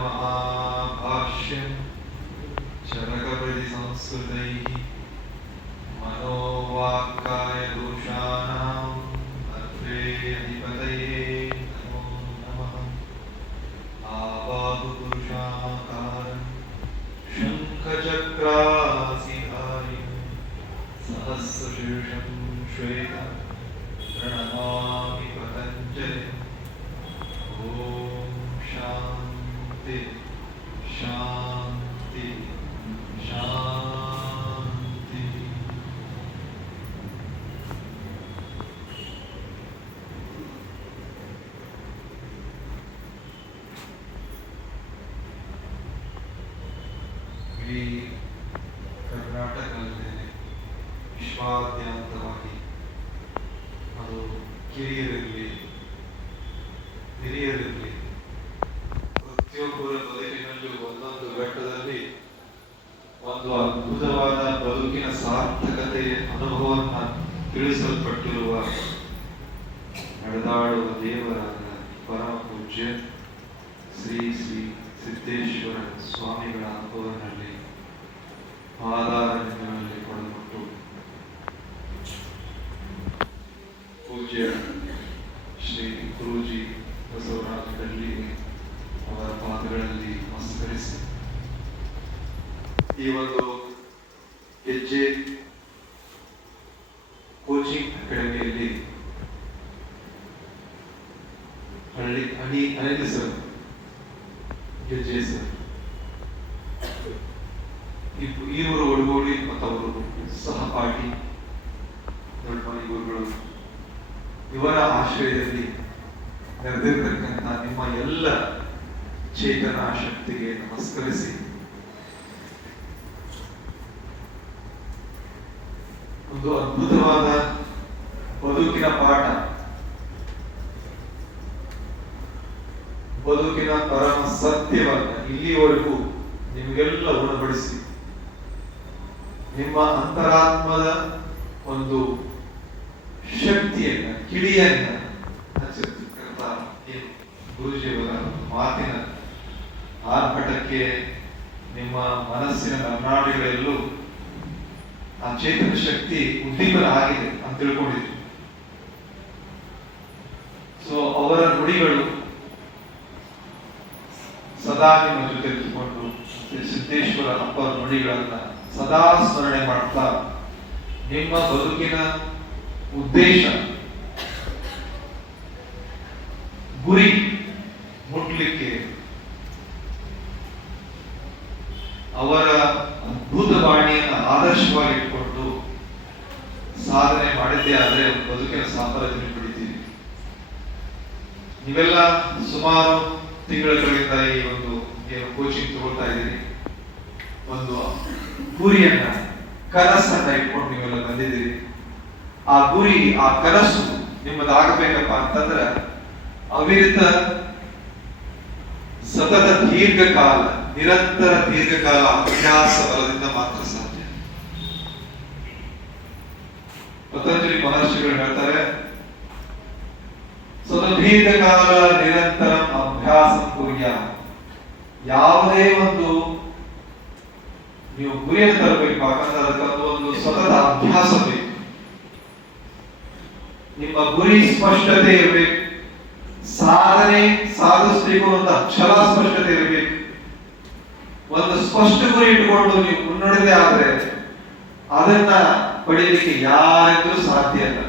महाभाष्यं चरकप्रतिसंस्कृतैः मनोवाक्काय दोषाणां अत्रे अधिपतये नमो नमः। आबाहुपुरुषाकारं शङ्खचक्रासिधारिं सहस्रशीर्षं श्वेतं प्रणमामि पतञ्जलिम्। ॐ शान्ति शान्ति शान्ति। ಇಡೀ ಕರ್ನಾಟಕದಲ್ಲೇ ವಿಶ್ವಾದ್ಯಂತವಾಗಿ ಅದು ಕಿರಿಯರಿರಲಿ ಹಿರಿಯರಿರಲಿ ಪ್ರತಿಯೊಬ್ಬರ ಬದುಕಿನಲ್ಲೂ ಒಂದೊಂದು ಘಟ್ಟದಲ್ಲಿ ಒಂದು ಅದ್ಭುತವಾದ ಬದುಕಿನ ಸಾರ್ಥಕತೆಯ ಅನುಭವವನ್ನು ತಿಳಿಸಲ್ಪಟ್ಟಿರುವ ನಡೆದಾಡುವ ದೇವರಾದ ಪರಮ ಪೂಜ್ಯ ಶ್ರೀ ಶ್ರೀ ಸಿದ್ದೇಶ್ವರ ಸ್ವಾಮಿಗಳ ಅನುಭವದಲ್ಲಿ ಪಾದಾರಣ್ಯಗಳಲ್ಲಿ ಪಡೆದುಕೊಂಡು ಪೂಜ್ಯ ಶ್ರೀ ಗುರೂಜಿ ಬಸವರಾಜ ಕಡ್ಲಿ ಅವರ ಪಾದಗಳಲ್ಲಿ ನಮಸ್ಕರಿಸಿ ಈ ಒಂದು ಹೆಜ್ಜೆ ಕೋಚಿಂಗ್ ಅಕಾಡೆಮಿಯಲ್ಲಿ ಅನಿಲ್ ಸರ್, ಹೆಜ್ಜೆ ಸರ್, ಇವರು ಒಡಗೂಡಿ ಮತ್ತು ಅವರು ಸಹಪಾಠಿ ದೊಡ್ಡಮನಿ ಗುರುಗಳು ಇವರ ಆಶ್ರಯದಲ್ಲಿ ನೆರೆದಿರ್ತಕ್ಕಂಥ ನಿಮ್ಮ ಎಲ್ಲ ಚೇತನ ಶಕ್ತಿಗೆ ನಮಸ್ಕರಿಸಿ ಒಂದು ಅದ್ಭುತವಾದ ಬದುಕಿನ ಪಾಠ, ಬದುಕಿನ ಪರಮ ಸತ್ಯವನ್ನ ಇಲ್ಲಿವರೆಗೂ ನಿಮಗೆಲ್ಲ ಉಣಬಡಿಸಿ ನಿಮ್ಮ ಅಂತರಾತ್ಮದ ಒಂದು ಶಕ್ತಿಯನ್ನ ಕಿಡಿಯನ್ನ ಹಚ್ಚಿರ್ತಕ್ಕಂಥ ಗುರುಜಿಯವರ ಮಾತಿನ ಆರ್ಭಟಕ್ಕೆ ನಿಮ್ಮ ಮನಸ್ಸಿನ ಕರ್ನಾಟಕಗಳಲ್ಲೂ ಆ ಚೇತನ ಶಕ್ತಿ ಉದ್ದೀಪನ ಆಗಿದೆ ಅಂತ ತಿಳ್ಕೊಂಡಿದ್ವಿ. ಸೊ ಅವರ ನುಡಿಗಳು ಸದಾ ನಿಮ್ಮ ಜೊತೆ ಇಟ್ಟುಕೊಂಡು ಸಿದ್ದೇಶ್ವರ ಅಪ್ಪರ ನುಡಿಗಳನ್ನ ಸದಾ ಸ್ಮರಣೆ ಮಾಡ್ತಾ ನಿಮ್ಮ ಬದುಕಿನ ಉದ್ದೇಶ ಗುರಿ ಮುಟ್ಲಿಕ್ಕೆ ಅವರ ಅದ್ಭುತ ವಾಣಿಯನ್ನು ಆದರ್ಶವಾಗಿ ಇಟ್ಕೊಂಡು ಸಾಧನೆ ಮಾಡಿದ್ದೇ ಆದ್ರೆ ಬದುಕಿನ ಸಾಮ್ರಾಜ್ಯ ಪಡಿತೀವಿ. ನೀವೆಲ್ಲ ಸುಮಾರು ತಿಂಗಳುಗಳಿಂದ ಈ ಒಂದು ಕೋಚಿಂಗ್ ತಗೊಳ್ತಾ ಇದ್ದೀರಿ. ಒಂದು ಗುರಿಯನ್ನ ಕನಸನ್ನ ಇಟ್ಕೊಂಡು ನೀವೆಲ್ಲ ಬಂದಿದ್ದೀರಿ. ಆ ಗುರಿ, ಆ ಕನಸು ನಿಮ್ಮದಾಗಬೇಕಪ್ಪ ಅಂತಂದ್ರೆ ಅವಿರತ ಸತತ ದೀರ್ಘಕಾಲ, ನಿರಂತರ ದೀರ್ಘಕಾಲ ಅಭ್ಯಾಸ ಬಲದಿಂದ ಮಾತ್ರ ಸಾಧ್ಯ. ಪತಂಜಲಿ ಮಹರ್ಷಿಗಳು ಹೇಳ್ತಾರೆ, ಸತತ ದೀರ್ಘಕಾಲ ನಿರಂತರ ಅಭ್ಯಾಸ ಕುರ್ಯ. ಯಾವುದೇ ಒಂದು ನೀವು ಗುರಿಯನ್ನು ತರಬೇಕು ಯಾಕಂದ್ರೆ ಅದಕ್ಕೆ ಒಂದು ಸತತ ಅಭ್ಯಾಸ ಬೇಕು. ನಿಮ್ಮ ಗುರಿ ಸ್ಪಷ್ಟತೆ ಇರಬೇಕು, ಸಾಧನೆ ಸಾಧಿಸಬೇಕು ಅಂತ ಛಲ ಸ್ಪಷ್ಟತೆ ಇರಬೇಕು. ಒಂದು ಸ್ಪಷ್ಟ ಗುರಿ ಇಟ್ಟುಕೊಂಡು ನೀವು ಮುನ್ನಡೆದೇ ಆದ್ರೆ ಅದನ್ನ ಪಡೆಯಲಿಕ್ಕೆ ಯಾರಿಗೂ ಸಾಧ್ಯ ಇಲ್ಲ.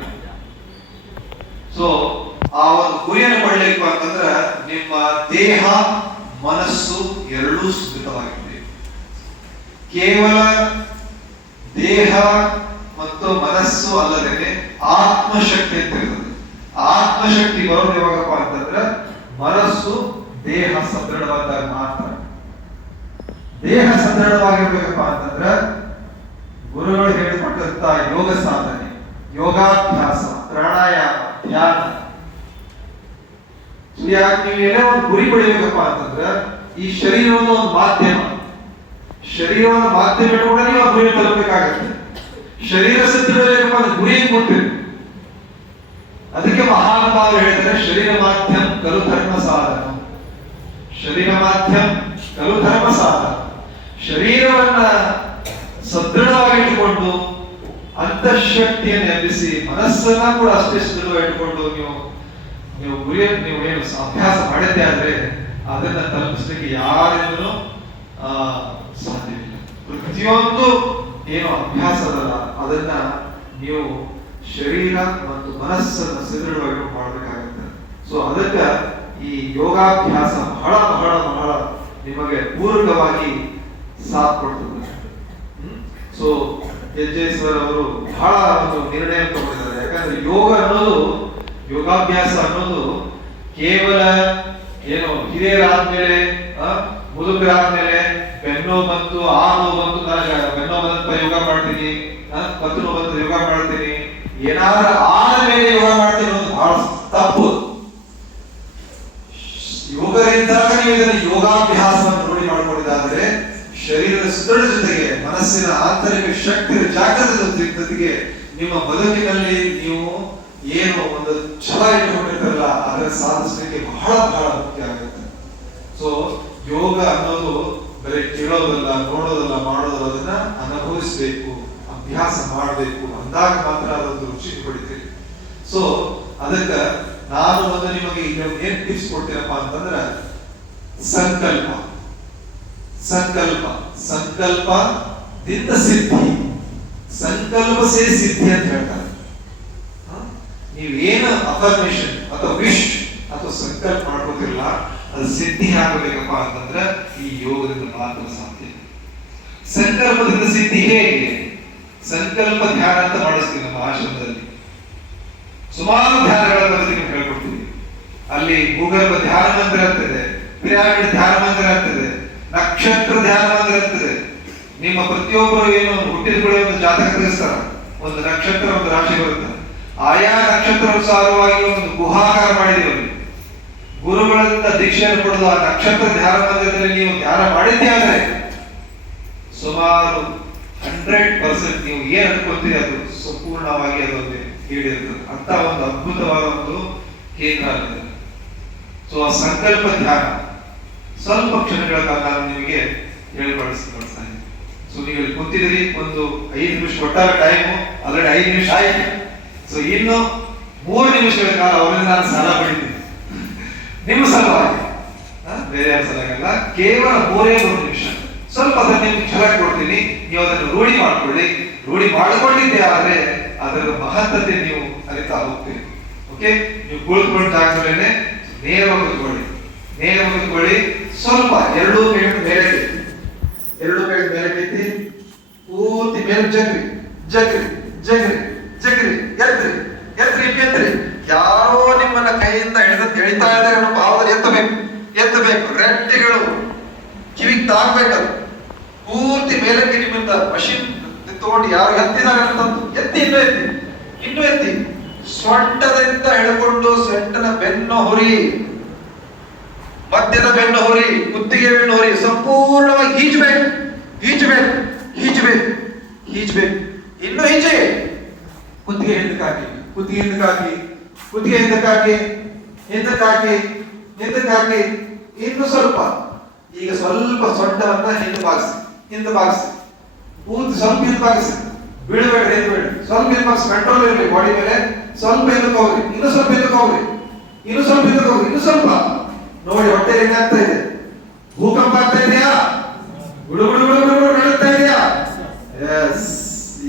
ಸೊ ಆ ಒಂದು ಗುರಿಯನ್ನು ಪಡೆಯಲಿಕ್ಕೆ ಅಂತಂದ್ರೆ ನಿಮ್ಮ ದೇಹ ಮನಸ್ಸು ಎರಡೂ ಸುಗತವಾಗಿದೆ. ಕೇವಲ ದೇಹ ಮತ್ತು ಮನಸ್ಸು ಅಲ್ಲದೆ ಆತ್ಮಶಕ್ತಿ ಅಂತ ಇರ್ತದೆ. ಆತ್ಮಶಕ್ತಿ ಬರೋದು ಯಾವಾಗಪ್ಪ ಅಂತಂದ್ರೆ ಮನಸ್ಸು ದೇಹ ಸದೃಢವಾದಾಗ ಮಾತ್ರ. ದೇಹ ಸದೃಢವಾಗಿರ್ಬೇಕಪ್ಪ ಅಂತಂದ್ರೆ ಗುರುಗಳು ಹೇಳಿಕೊಟ್ಟಂತ ಯೋಗ ಸಾಧನೆ, ಯೋಗಾಭ್ಯಾಸ, ಪ್ರಾಣಾಯಾಮ, ಧ್ಯಾನ. ನೀವು ಏನೋ ಒಂದು ಗುರಿ ಪಡಿಬೇಕಪ್ಪ ಅಂತಂದ್ರೆ ಈ ಶರೀರವನ್ನು ಒಂದು ಮಾಧ್ಯಮ, ಶರೀರವನ್ನು ಮಾಧ್ಯಮ ಇಟ್ಕೊಂಡ್ರೆ ನೀವು ಆ ಗುರಿ ತಲುಪಬೇಕಾಗತ್ತೆ. ಶರೀರ ಸದೃಢ ಗುರಿ ಗುರಿಗೆ ಮುಟ್ಟಿರಿ. ಅದಕ್ಕೆ ಮಹಾನುಭಾವರು ಹೇಳ್ತಾರೆ ಶರೀರ ಮಾಧ್ಯಮ ಕಲು ಧರ್ಮ ಸಾಧನ. ಶರೀರ ಮಾಧ್ಯಮ ಕಲು ಧರ್ಮ ಸಾಧನ. ಶರೀರವನ್ನ ಸದೃಢವಾಗಿಟ್ಟುಕೊಂಡು ಅಂತಃಶಕ್ತಿಯನ್ನು ಎಬ್ಬಿಸಿ ಮನಸ್ಸನ್ನ ಕೂಡ ಅಷ್ಟೇ ಸದೃಢವಾಗಿಟ್ಟುಕೊಂಡು ನೀವು ಗುರಿಯನ್ನು ನೀವು ಏನು ಅಭ್ಯಾಸ ಮಾಡಿದ್ದೆ ಆದ್ರೆ ಅದನ್ನ ತಲುಪಿಸ್ಲಿಕ್ಕೆ ಯಾರಿಂದಲೂ ಸಾಧ್ಯವಿಲ್ಲ. ಪ್ರತಿಯೊಂದು ಏನು ಅಭ್ಯಾಸ ಅದಲ್ಲ ಅದನ್ನ ನೀವು ಶರೀರ ಮತ್ತು ಮನಸ್ಸನ್ನು ಸದೃಢವಾಗಿ ಮಾಡಬೇಕಾಗುತ್ತೆ. ಸೊ ಅದಕ್ಕೆ ಈ ಯೋಗಾಭ್ಯಾಸ ಬಹಳ ಬಹಳ ಬಹಳ ನಿಮಗೆ ಪೂರಕವಾಗಿ ಸಾಥ್ ಕೊಡ್ತದೆ. ಸೊ ಯಜ್ಜೇಶ್ವರ ಅವರು ಬಹಳ ಒಂದು ನಿರ್ಣಯ ತಗೊಂಡಿದ್ದಾರೆ. ಯಾಕಂದ್ರೆ ಯೋಗ ಅನ್ನೋದು ಯೋಗಾಭ್ಯಾಸ ಅನ್ನೋದು ಕೇವಲ ಏನು ಹಿರಿಯರಾದ್ಮೇಲೆ ಮುದುಕರಾದ್ಮೇಲೆ ಬೆನ್ನು ಬಂತು ಆ ನೋವು ಬಂತು ನನಗೆ ಬೆನ್ನೋ ಬಂತ ಯೋಗ ಮಾಡ್ತೀನಿ ಕತ್ತು ನೋವು ಬಂತು ಯೋಗ ಮಾಡ್ತೀನಿ ಏನಾದ್ರೂ ಆದ್ಮೇಲೆ ಯೋಗ ಮಾಡ್ತೀನಿ ಅನ್ನೋದು ಬಹಳ ತಪ್ಪು. ಯೋಗದಿಂದಾಗ ನೀವು ಇದನ್ನು ಯೋಗಾಭ್ಯಾಸವನ್ನು ನೋಡಿ ಮಾಡ್ಕೊಂಡಿದ್ದಾದ್ರೆ ಶರೀರದ ಸುದೃಢ ಜೊತೆಗೆ ಮನಸ್ಸಿನ ಆಂತರಿಕ ಶಕ್ತಿಯ ಜಾಗೃತಿ ಜೊತೆಗೆ ನಿಮ್ಮ ಬದುಕಿನಲ್ಲಿ ನೀವು ಏನು ಒಂದು ಛಲ ಇಟ್ಟುಕೊಂಡಿರ್ತಾರಲ್ಲ ಅದರ ಸಾಧಿಸಲಿಕ್ಕೆ ಬಹಳ ಬಹಳ ಮುಖ್ಯ ಆಗುತ್ತೆ. ಸೊ ಯೋಗ ಅನ್ನೋದು ಬರೀ ಕೇಳೋದಲ್ಲ, ನೋಡೋದಲ್ಲ, ಮಾಡೋದಲ್ಲ, ಅದನ್ನ ಅನುಭವಿಸಬೇಕು, ಅಭ್ಯಾಸ ಮಾಡಬೇಕು, ಅಂದಾಗ ಮಾತ್ರ ಅದೊಂದು ರುಚಿ ಪಡಿತೀರಿ. ಸೊ ಅದಕ್ಕ ನಾನು ಒಂದು ನಿಮಗೆ ಏನ್ ಟಿಪ್ಸ್ ಕೊಡ್ತೀನಪ್ಪ ಅಂತಂದ್ರ ಸಂಕಲ್ಪ ಸಂಕಲ್ಪ ಸಂಕಲ್ಪದಿಂದ ಸಿದ್ಧಿ, ಸಂಕಲ್ಪ ಸೇ ಸಿದ್ಧಿ ಅಂತ ಹೇಳ್ತಾರೆ. ನೀವೇನು ಅಫರ್ಮೇಷನ್ ಅಥವಾ ವಿಶ್ ಅಥವಾ ಸಂಕಲ್ಪ ಮಾಡ್ಕೋತಿರಲ್ಲ ಅದು ಸಿದ್ಧಿ ಆಗಬೇಕಪ್ಪ ಅಂತಂದ್ರೆ ಈ ಯೋಗದಿಂದ ಮಾತ್ರ ಸಾಧ್ಯ. ಸಂಕಲ್ಪದಿಂದ ಸಿದ್ಧಿ ಹೇಗೆ? ಸಂಕಲ್ಪ ಧ್ಯಾನ ಅಂತ ಮಾಡಿಸ್ತೀವಿ ನಮ್ಮ ಆಶ್ರಮದಲ್ಲಿ. ಸುಮಾರು ಧ್ಯಾನಗಳ ಬಗ್ಗೆ ನಿಮ್ಗೆ ಹೇಳ್ಕೊಡ್ತೀವಿ. ಅಲ್ಲಿ ಭೂಗರ್ಭ ಧ್ಯಾನ ಮಂದಿರ ಆಗ್ತದೆ, ಪಿರಾಮಿಡ್ ಧ್ಯಾನ ಮಂದಿರ ಆಗ್ತದೆ, ನಕ್ಷತ್ರ ಧ್ಯಾನ ಮಂದಿರ ಆಗ್ತದೆ. ನಿಮ್ಮ ಪ್ರತಿಯೊಬ್ಬರು ಏನು ಹುಟ್ಟಿದ ಕೂಡ ಒಂದು ಜಾತಕ ತಿಳಿಸ್ತಾರ, ಒಂದು ನಕ್ಷತ್ರ ಒಂದು ರಾಶಿ ಬರುತ್ತೆ. ಆಯಾ ನಕ್ಷತ್ರ ಅನುಸಾರವಾಗಿ ಒಂದು ಗುಹಾಕಾರ ಮಾಡಿದೀವಿ. ಗುರುಗಳಿಂದ ದೀಕ್ಷೆಯನ್ನು ಪಡೆದು ಆ ನಕ್ಷತ್ರ ಧ್ಯಾನ ಮಂದಿರದಲ್ಲಿ ನೀವು ಧ್ಯಾನ ಮಾಡಿದ್ದೇ ಆದ್ರೆ ಸುಮಾರು 100% ನೀವು ಏನ್ ಅನ್ಕೊಳ್ತೀರಿ ಅದು ಸಂಪೂರ್ಣವಾಗಿ ಅದೊಂದು ಈಡೇರ್ತದೆ ಅಂತ ಒಂದು ಅದ್ಭುತವಾದ ಒಂದು ಕೇಂದ್ರ ಆಗಿದೆ. ಸೊ ಆ ಸಂಕಲ್ಪ ಧ್ಯಾನ ಸ್ವಲ್ಪ ಕ್ಷಣಗಳ ಕಾಲ ನಾನು ನಿಮಗೆ ಹೇಳ್ಕೊಡಿಸ್ತೀನಿ. ಸೊ ನೀವು ಕೂತಿದ್ರಿ, ಒಂದು 5 ನಿಮಿಷ ಕೊಟ್ಟಾಗ ಟೈಮು ಆಲ್ರೆಡಿ 5 ನಿಮಿಷ ಆಯ್ತು. ಸೊ ಇನ್ನು 3 ನಿಮಿಷಗಳ ಕಾಲ ಅವರಿಂದ ನಾನು ಸಾಲ ಪಡಿತೀನಿ ನಿಮ್ಮ ಸಲುವಾಗಿ, ಬೇರೆ ಯಾರ ಸಲುವಾಗಿಲ್ಲ. ಕೇವಲ 3 ನಿಮಿಷ ಸ್ವಲ್ಪ ಅದನ್ನ ನಿಮ್ಗೆ ಛಲ ಕೊಡ್ತೀನಿ. ನೀವು ಅದನ್ನು ರೂಢಿ ಮಾಡ್ಕೊಳ್ಳಿ. ರೂಢಿ ಮಾಡಿಕೊಂಡಿದ್ದೆ ಆದ್ರೆ ಅದರ ಮಹತ್ತತೆ ನೀವು ಅರಿತಾ ಹೋಗ್ತೀರಿ. ಓಕೆ, ನೀವು ಕುಳಿತುಕೊಂಡ ಜಾಗದಲ್ಲೇ ನೇರವಾಗಿ ಕೂತ್ಕೊಳ್ಳಿ. ಸ್ವಲ್ಪ 2 ಕೈ ಮೇಲಕ್ಕೆ ಪೂರ್ತಿ ಮೇಲೆ ಜಗ್ರಿ ಎತ್ರಿ. ಯಾರೋ ನಿಮ್ಮನ್ನ ಕೈಯಿಂದ ಎಳಿತಾ ಇದ್ದಾರೆ ಅನ್ನೋ ಭಾವದಲ್ಲಿ ಎತ್ತಬೇಕು. ರೆಟ್ಟೆಗಳು ಕಿವಿಗೆ ತಾಗ್ಬೇಕದು. ಪೂರ್ತಿ ಮೇಲಕ್ಕೆ ನಿಮ್ಮಿಂದ ಮಷಿನ್ ತಗೊಂಡು ಯಾರು ಎತ್ತಿದ್ದಾರೆ ಅಂತಂದು ಇನ್ನೂ ಎತ್ತಿ ಸೊಂಟದಿಂದ ಎಳ್ಕೊಂಡು ಸೊಂಟನ ಬೆನ್ನು ಹೊರಿ, ಮಧ್ಯದ ಬೆನ್ನು ಹೊರಿ, ಕುತ್ತಿಗೆ ಬೆನ್ನು ಹೊರಿ, ಸಂಪೂರ್ಣವಾಗಿ ಈಜ್ಬೇಕು. ಇನ್ನು ಈಚೆ ಕುತ್ತಿಗೆ ಹಿಂದಕ್ಕಾಗಿ, ಇನ್ನು ಸ್ವಲ್ಪ. ಈಗ ಸ್ವಲ್ಪ ಸೊಂಟವನ್ನ ಹಿಂದೆ ಬಾಗಿಸಿ ಪೂರ್ತಿ ಸ್ವಲ್ಪ ಹಿಂದೆ ಬಾಗಿಸಿ, ಬೀಳಬೇಡ್ರಿ, ಸ್ವಲ್ಪ ಹಿಂದೆ ಬಾಗಿಸಿ. ಕಂಟ್ರೋಲ್ ಇರಲಿ ಬಾಡಿ ಮೇಲೆ. ಸ್ವಲ್ಪ ಹಿಂದಕ್ಕೆ ಹೋಗ್ರಿ, ಇನ್ನು ಸ್ವಲ್ಪ ನೋಡಿ. ಹೊಟ್ಟೆ ಏನಾಗ್ತಾ ಇದೆ? ಭೂಕಂಪ ಆಗ್ತಾ ಇದೆಯಾ? ಗುಡು ನಡುತ್ತಾ ಇದೆಯಾ? ಎಸ್.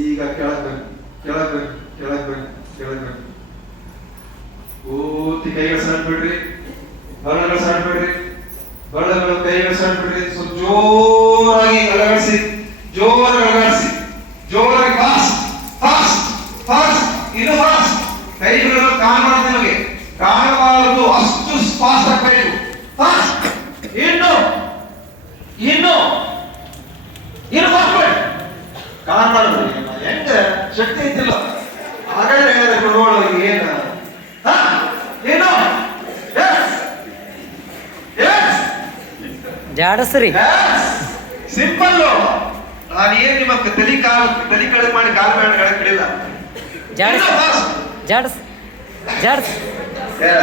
ಈಗ ಕೆಳಗ್ ಪೂರ್ತಿ ಕೈಗಳು ಸಣ್ಣ ಬರಳಗಳು ಕೈಗಳು ಸಣ್ಣ. ಸೊ ಜೋರಾಗಿ ಅಲಗಾಡಿಸಿ, ಜೋರಾಗಿ ಫಾಸ್ಟ್, ಇನ್ನು ಫಾಸ್ಟ್. ಕೈಗಳು ಕಾಣಬಾರದು, ಅಷ್ಟು ಫಾಸ್ಟ್ ಆಗಬೇಕು. ಫಾಸ್ಟ್, ಇನ್ನು ಫಾಸ್ಟ್ ಮಾಡಿ. ಕಾಣಬಾರದು. ಹೆಂಗ ಶಕ್ತಿ ಐತಿಲ್ಲ ಹಾಗಾದ್ರೆ ಹೇಳಿದ್ರೆ ಕೊಡುವೊಳಗೆ ಏನು ಜಾಡಸ್ರಿ ಸಿಂಪಲ್. ನಾನು ಏನ್ ನಿಮ್ಮ ತಲೆ ಕಳೆ ಮಾಡಿ ಕಾಲು ಮೇಲೆ ಕಡಿಲ್ಲ. ಜಡ್ಸ್ ಜಡ್ಸ್ ಜಡ್ಸ್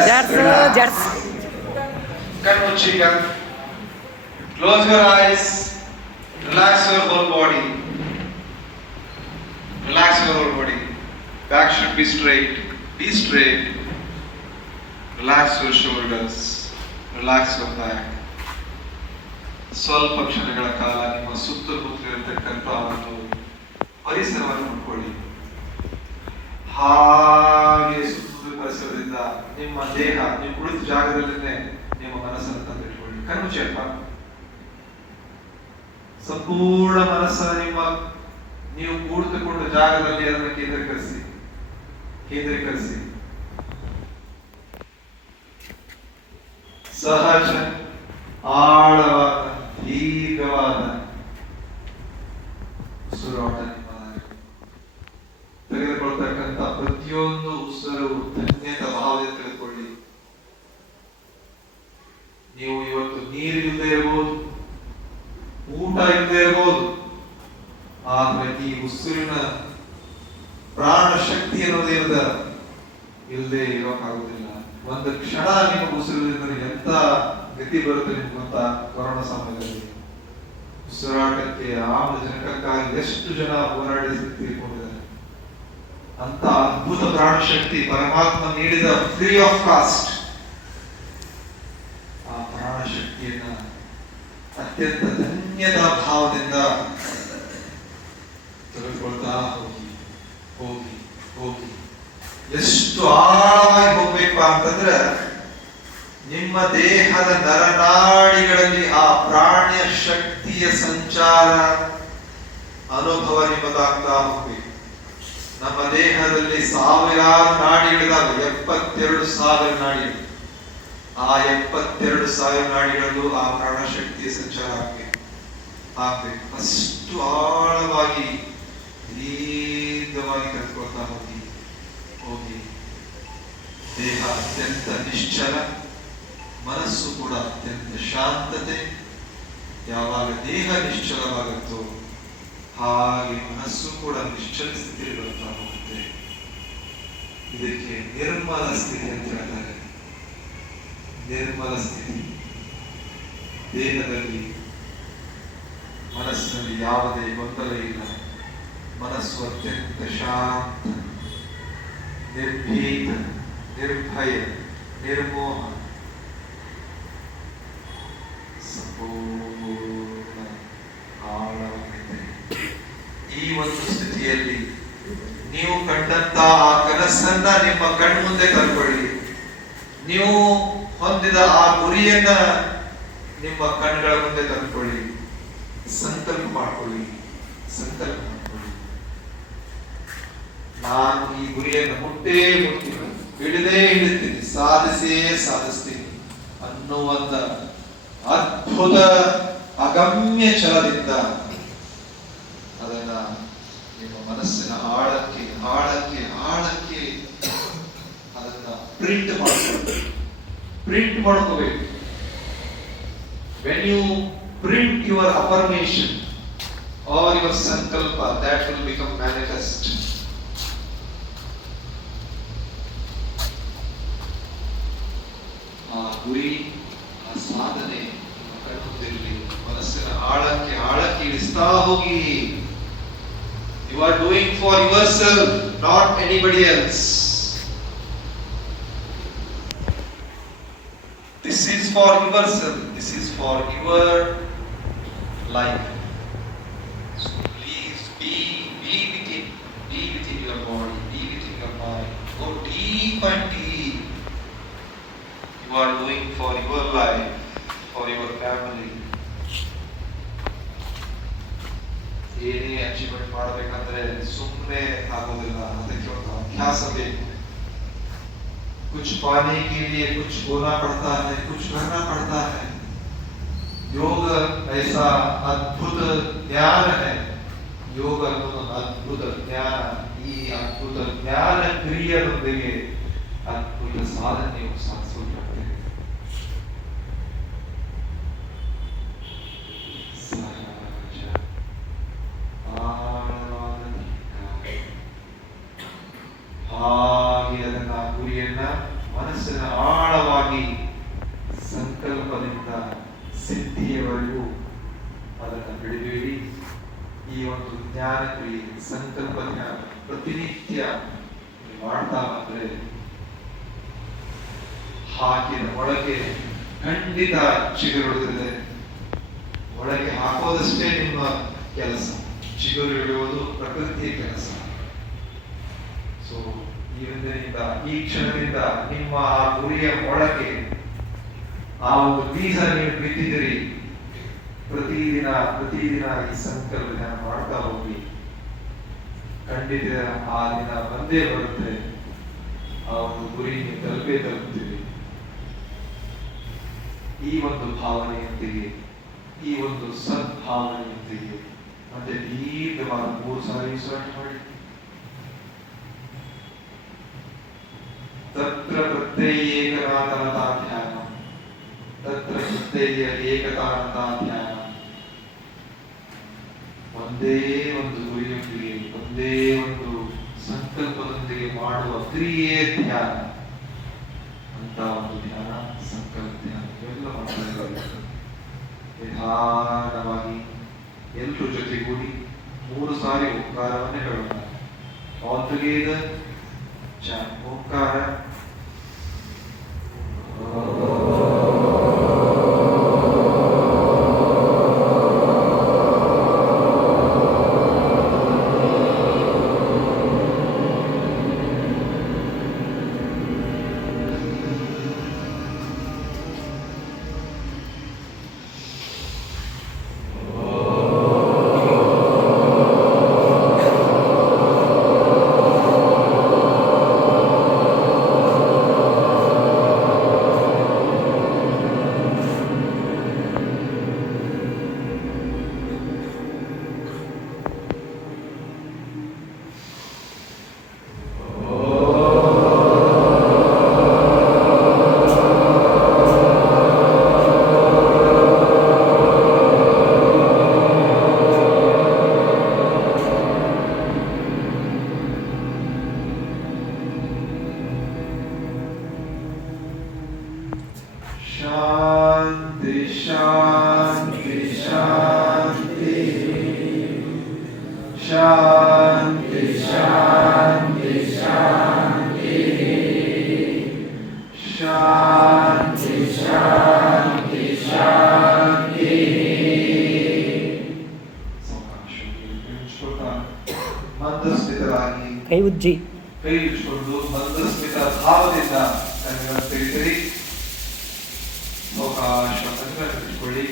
ಜಡ್ಸ್ ಜಡ್ಸ್. ಕಣ್ಮುಚ್ಚೀಗ. Close your eyes. Relax your whole body. Relax your whole body. Back should be straight. Be straight. Relax your shoulders. Relax your back. ಸ್ವಲ್ಪ ಕ್ಷಣಗಳ ಕಾಲ ನಿಮ್ಮ ಸುತ್ತಮುತ್ತಲಿರತಕ್ಕಂಥ ಒಂದು ಪರಿಸರವನ್ನು ನೋಡ್ಕೊಳ್ಳಿ. ಹಾಗೆ ಸುತ್ತಮುತ್ತಲ ಪರಿಸರದಿಂದ ನಿಮ್ಮ ದೇಹ, ನೀವು ಕುಳಿತ ಜಾಗದಲ್ಲೇ ನಿಮ್ಮ ಮನಸ್ಸನ್ನು ತಂದಿಟ್ಕೊಳ್ಳಿ. ಕಣ್ಮುಚ್ಚಪ್ಪ. ಸಂಪೂರ್ಣ ಮನಸ್ಸನ್ನು ನೀವು ಕುಳಿತುಕೊಂಡ ಜಾಗದಲ್ಲಿ ಅದನ್ನು ಕೇಂದ್ರೀಕರಿಸಿ. ಸಹಜ, ಆಳವಾದ, ದೀರ್ಘವಾದ ಉಸಿರಾಟ ತೆಗೆದುಕೊಳ್ತಕ್ಕಂಥ ಪ್ರತಿಯೊಂದು ಉಸಿರು ಧನ್ಯತ ಭಾವದಿಂದ ತೆಗೆದುಕೊಳ್ಳಿ. ನೀವು ಇವತ್ತು ನೀರು ಇಲ್ಲದೆ ಇರಬಹುದು, ಊಟ ಇಲ್ಲದೆ ಇರಬಹುದು, ಆದ್ರೆ ಈ ಉಸಿರಿನ ಪ್ರಾಣ ಶಕ್ತಿ ಅನ್ನೋದೇನದ ಇಲ್ಲದೆ ಇರೋಕ್ಕಾಗುದಿಲ್ಲ. ಒಂದು ಕ್ಷಣ ನಿಮ್ಮ ಉಸಿರಿದ್ರೆ ಎಂತ ಗತಿ ಬರುತ್ತೆ ನಿಮ್ಗೆ ಗೊತ್ತಾ? ಕೊರೋನಾ ಸಮಯದಲ್ಲಿ ಉಸಿರಾಟಕ್ಕೆ ಆಮ್ಲಜನಕಕ್ಕಾಗಿ ಎಷ್ಟು ಜನ ಹೋರಾಡಿ ತೀರ್ಕೊಂಡಿದ್ದಾರೆ. ಅಂತ ಅದ್ಭುತ ಪ್ರಾಣ ಶಕ್ತಿ ಪರಮಾತ್ಮ ನೀಡಿದ ಫ್ರೀ ಆಫ್ ಕಾಸ್ಟ್. ಆ ಪ್ರಾಣ ಶಕ್ತಿಯನ್ನ ಅತ್ಯಂತ ಧನ್ಯತಾ ಭಾವದಿಂದ ತೆಗೆದುಕೊಳ್ತಾ ಹೋಗಿ ಎಷ್ಟು ಆಳವಾಗಿ ಹೋಗ್ಬೇಕು ಅಂತಂದ್ರೆ ನಿಮ್ಮ ದೇಹದ ನರನಾಡಿಗಳಲ್ಲಿ ಆ ಪ್ರಾಣಿಯ ಶಕ್ತಿಯ ಸಂಚಾರ ಅನುಭವ ನಿಮ್ಮದಾಗ್ತಾ ಹೋಗ್ಬೇಕು. ನಮ್ಮ ದೇಹದಲ್ಲಿ ಸಾವಿರಾರು ನಾಡಿಗಳಿದಾವೆ, 72,000 ನಾಡಿಗಳು. ಆ 72,000 ನಾಡಿಗಳಲ್ಲೂ ಆ ಪ್ರಾಣ ಶಕ್ತಿಯ ಸಂಚಾರ ಆಗ್ಬೇಕು. ಅಷ್ಟು ಆಳವಾಗಿ ದೀರ್ಘವಾಗಿ ಕರೆದುಕೊಳ್ತಾ ಹೋಗಿ ದೇಹ ಅತ್ಯಂತ ನಿಶ್ಚಲ, ಮನಸ್ಸು ಕೂಡ ಅತ್ಯಂತ ಶಾಂತತೆ. ಯಾವಾಗ ದೇಹ ನಿಶ್ಚಲವಾಗುತ್ತೋ ಹಾಗೆ ಮನಸ್ಸು ಕೂಡ ನಿಶ್ಚಲ ಸ್ಥಿತಿ ಬರ್ತಾ ಹೋಗುತ್ತೆ. ಇದಕ್ಕೆ ನಿರ್ಮಲ ಸ್ಥಿತಿ ಅಂತ ಹೇಳ್ತಾರೆ. ನಿರ್ಮಲ ಸ್ಥಿತಿ. ದೇಹದಲ್ಲಿ ಮನಸ್ಸಿನಲ್ಲಿ ಯಾವುದೇ ಗೊಂದಲ ಇಲ್ಲ. ಮನಸ್ಸು ಅತ್ಯಂತ ಶಾಂತ, ನಿರ್ಭೀತ, ನಿರ್ಭಯ, ನಿರ್ಮೋಹ, ಸಂಪೂರ್ಣ ಆಳವಾಗಿದೆ. ಈ ಒಂದು ಸ್ಥಿತಿಯಲ್ಲಿ ನೀವು ಕಂಡಂತ ಆ ಕನಸನ್ನ ನಿಮ್ಮ ಕಣ್ಮುಂದೆ ತಂದ್ಕೊಳ್ಳಿ. ನೀವು ಹೊಂದಿದ ಆ ಗುರಿಯನ್ನ ನಿಮ್ಮ ಕಣ್ಗಳ ಮುಂದೆ ತಂದ್ಕೊಳ್ಳಿ. ಸಂಕಲ್ಪ ಮಾಡ್ಕೊಳ್ಳಿ. ನಾನು ಈ ಗುರಿಯನ್ನು ಮುಟ್ತೀನಿ, ಹಿಡಿತೀನಿ, ಸಾಧಿಸ್ತೀನಿ ಅನ್ನುವ ಅದ್ಭುತ ಅಗಮ್ಯ ಛಲದಿಂದ ಅದನ್ನ ನಿಮ್ಮ ಮನಸ್ಸಿನ ಆಳಕ್ಕೆ ಅದನ್ನ ಪ್ರಿಂಟ್ ಮಾಡ್ಕೋಬೇಕು. When you print your affirmation or your sankalpa, that will become manifest. ಆ ಗುರಿ, ಆ ಸಾಧನೆ ಕಣ್ಣುತ್ತಿರಲಿ. ಮನಸ್ಸಿನ ಆಳಕ್ಕೆ ಇಳಿಸ್ತಾ ಹೋಗಿ. You are doing for yourself, not anybody else. This is for yourself. This is for your life. So please be within your body, be within your mind. Go deep and deep. You are doing for your life, for your family. ಏನೇ achievement ಮಾಡಬೇಕಂದ್ರೆ ಸುಮ್ಮನೆ ಆಗೋದಿಲ್ಲ. ಅದಕ್ಕೆ ಒಂದು ಅಭ್ಯಾಸ ಬೇಕು. कुछ पाने के लिए कुछ बोलना पड़ता है, कुछ करना पड़ता है. योग ऐसा अद्भुत ज्ञान है. योग ಅನ್ನೋದು ಅದ್ಭುತ ಜ್ಞಾನ. ಈ ಅದ್ಭುತ ಜ್ಞಾನ ಕ್ರಿಯೆಯೊಂದಿಗೆ ಅದ್ಭುತ ಸಾಧನೆಯು ಸಾಧಿಸಲ್ಪಡುತ್ತದೆ. ಅದನ್ನ ಗುರಿಯನ್ನ ಮನಸ್ಸಿನ ಆಳವಾಗಿ ಸಂಕಲ್ಪದಿಂದ ಸಿದ್ಧಿಯವರೆಗೂ ಅದನ್ನು ಬಿಡಬೇಡಿ. ಈ ಒಂದು ಜ್ಞಾನ ಕ್ರಿಯೆ, ಸಂಕಲ್ಪ ಜ್ಞಾನ ಪ್ರತಿನಿತ್ಯ ಮಾಡ್ತಾ ಬಂದ್ರೆ ಹಾಕಿದ ಮೊಳಕೆ ಖಂಡಿತ ಚಿಗುರುತ್ತದೆ. ಮೊಳಕೆ ಹಾಕೋದಷ್ಟೇ ನಿಮ್ಮ ಕೆಲಸ, ಚಿಗುರು ಇಡುವುದು ಪ್ರಕೃತಿಯ ಕೆಲಸ. ಸೊ ಇಂದಿನಿಂದ, ಈ ಕ್ಷಣದಿಂದ ನಿಮ್ಮ ಆ ಗುರಿಯ ಮೊಳಕೆ, ಆ ಒಂದು ಬೀಜ ನೀವು ಬಿತ್ತಿದಿರಿ. ಪ್ರತಿದಿನ ಈ ಸಂಕಲ್ಪ ಧ್ಯಾನ ಮಾಡ್ತಾ ಹೋಗಿ. ಖಂಡಿತ ಆ ದಿನ ಬಂದೇ ಬರುತ್ತೆ. ಆ ಒಂದು ಗುರಿ ನೀವು ತಲುಪ್ತೀವಿ. ಈ ಒಂದು ಭಾವನೆಯೊಂದಿಗೆ, ಈ ಒಂದು ಸದ್ಭಾವನೆಯೊಂದಿಗೆ ಮತ್ತೆ ದೀರ್ಘವಾದ 3 ಸಾರಿ ವಿಶ್ವಾಸ ಮಾಡಿ. ತತ್ರ ಪ್ರತ್ಯೇಕತಾನತಾ ಧ್ಯಾನ, ತತ್ರ ಪ್ರತ್ಯಯ ಏಕತಾನತಾ ಧ್ಯಾನ. ಒಂದೇ ಒಂದು ಗುರಿಯೊಂದಿಗೆ, ಒಂದೇ ಒಂದು ಸಂಕಲ್ಪದೊಂದಿಗೆ ಮಾಡುವ ಕ್ರಿಯೆ ಧ್ಯಾನ. ಅಂತ ಒಂದು ಧ್ಯಾನ, ಸಂಕಲ್ಪ ಧ್ಯಾನ ಇವೆಲ್ಲ ಮಾಡ್ತಾ ಇದ್ದಾರೆ. ನಿಧಾನವಾಗಿ ಎಲ್ಲರೂ ಜೊತೆಗೂಡಿ 3 ಸಾರಿ ಓಂಕಾರವನ್ನೇ ಹೇಳೋಣ. ಆಲ್ ಟುಗೆದರ್ ಓಂಕಾರ. शांति शांति शांति शांति शांति शांति शांति शांति शांति. ಮಂದಸ್ಮಿತರಾಗಿ ಕೈ ಉಜ್ಜಿ, ಕೈ ಉಜ್ಜಿಕೊಂಡು ಮಂದಸ್ಮಿತ ಭಾವದಿಂದ ಕಣ್ಣುಗಳನ್ನು ತೆಗೆದಿರಿ. ಅವಕಾಶ ಬಿಟ್ಕೊಳ್ಳಿ.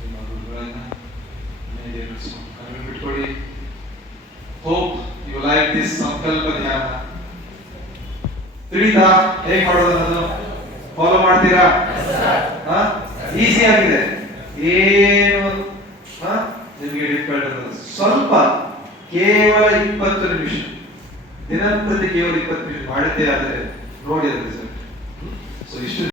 ನಿಮ್ಮ ಗುರುಗಳನ್ನ ಮೇಲೆ ಕಣ್ಣು ಬಿಟ್ಕೊಳ್ಳಿ. ಹೋಪ್ ಯು ಲೈಕ್ ದಿಸ್ ಸಂಕಲ್ಪ ಧ್ಯಾನ. ತಿಳಿತಾ ಹೇಗೆ ಮಾಡೋದು ಅನ್ನೋದು? ಫಾಲೋ ಮಾಡ್ತೀರಾ? ಈಸಿ ಆಗಿದೆ, ಏನು ನಿಮಗೆ ಡಿಫಿಕಲ್ಟ್ ಅನ್ನೋದು ಸ್ವಲ್ಪ. ಕೇವಲ 20 ನಿಮಿಷ ದಿನಂಪ್ರತಿ ಕೇವಲ 20 ನಿಮಿಷ ಮಾಡಿದ್ದೇ ಆದರೆ ನೋಡಿ ಅದರ ರಿಸಲ್ಟ್. ಸೊ ಇಷ್ಟು